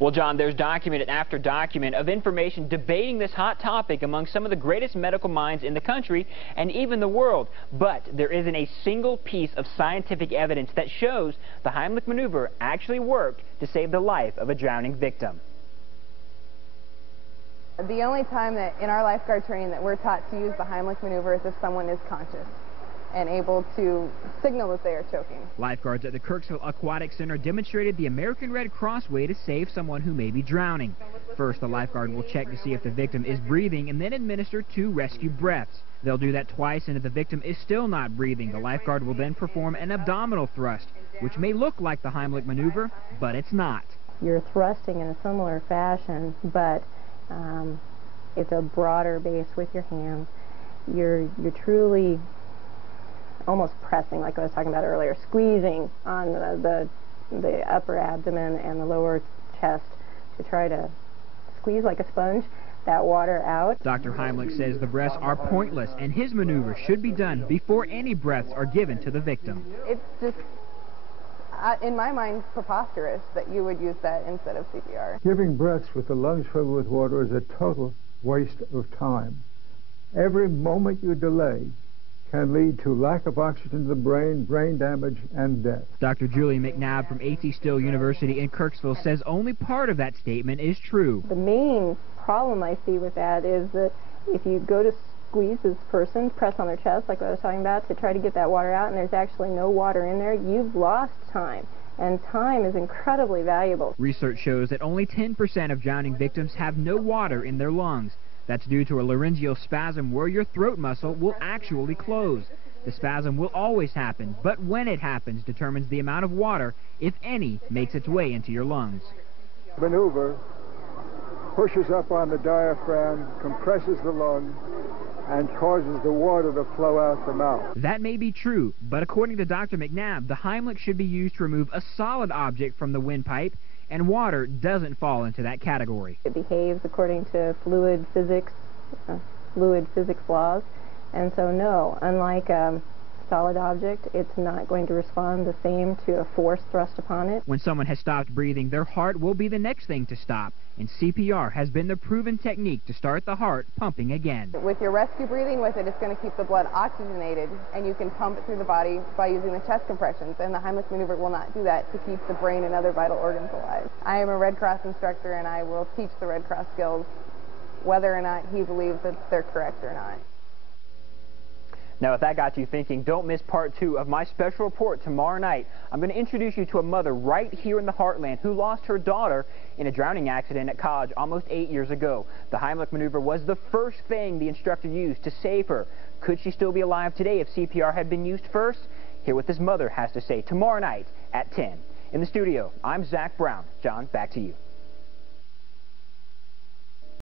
Well, John, there's document after document of information debating this hot topic among some of the greatest medical minds in the country and even the world. But there isn't a single piece of scientific evidence that shows the Heimlich maneuver actually worked to save the life of a drowning victim. The only time that in our lifeguard training that we're taught to use the Heimlich maneuver is if someone is conscious and able to signal that they are choking. Lifeguards at the Kirksville Aquatic Center demonstrated the American Red Cross way to save someone who may be drowning. First, the lifeguard will check to see if the victim is breathing and then administer 2 rescue breaths. They'll do that twice, and if the victim is still not breathing, the lifeguard will then perform an abdominal thrust, which may look like the Heimlich maneuver, but it's not. You're thrusting in a similar fashion, but it's a broader base with your hands. You're truly almost pressing, like I was talking about earlier, squeezing on the upper abdomen and the lower chest to try to squeeze like a sponge that water out. Dr. Heimlich says the breaths are pointless and his maneuver should be done before any breaths are given to the victim. It's just, in my mind, preposterous that you would use that instead of CPR. Giving breaths with the lungs filled with water is a total waste of time. Every moment you delay can lead to lack of oxygen to the brain, brain damage, and death. Dr. Julie McNabb from A.T. Still University in Kirksville says only part of that statement is true. The main problem I see with that is that if you go to squeeze this person, press on their chest, like I was talking about, to try to get that water out, and there's actually no water in there, you've lost time. And time is incredibly valuable. Research shows that only 10% of drowning victims have no water in their lungs. That's due to a laryngeal spasm where your throat muscle will actually close. The spasm will always happen, but when it happens determines the amount of water, if any, makes its way into your lungs. Maneuver pushes up on the diaphragm, compresses the lung, and causes the water to flow out the mouth. That may be true, but according to Dr. McNabb, the Heimlich should be used to remove a solid object from the windpipe, and water doesn't fall into that category. It behaves according to fluid physics laws, and so no, unlike a solid object, it's not going to respond the same to a force thrust upon it. When someone has stopped breathing, their heart will be the next thing to stop, and CPR has been the proven technique to start the heart pumping again. With your rescue breathing with it, it's going to keep the blood oxygenated, and you can pump it through the body by using the chest compressions, and the Heimlich maneuver will not do that to keep the brain and other vital organs alive. I am a Red Cross instructor, and I will teach the Red Cross skills whether or not he believes that they're correct or not. Now, if that got you thinking, don't miss part 2 of my special report tomorrow night. I'm going to introduce you to a mother right here in the heartland who lost her daughter in a drowning accident at college almost 8 years ago. The Heimlich maneuver was the first thing the instructor used to save her. Could she still be alive today if CPR had been used first? Hear what this mother has to say tomorrow night at 10. In the studio, I'm Zach Brown. John, back to you.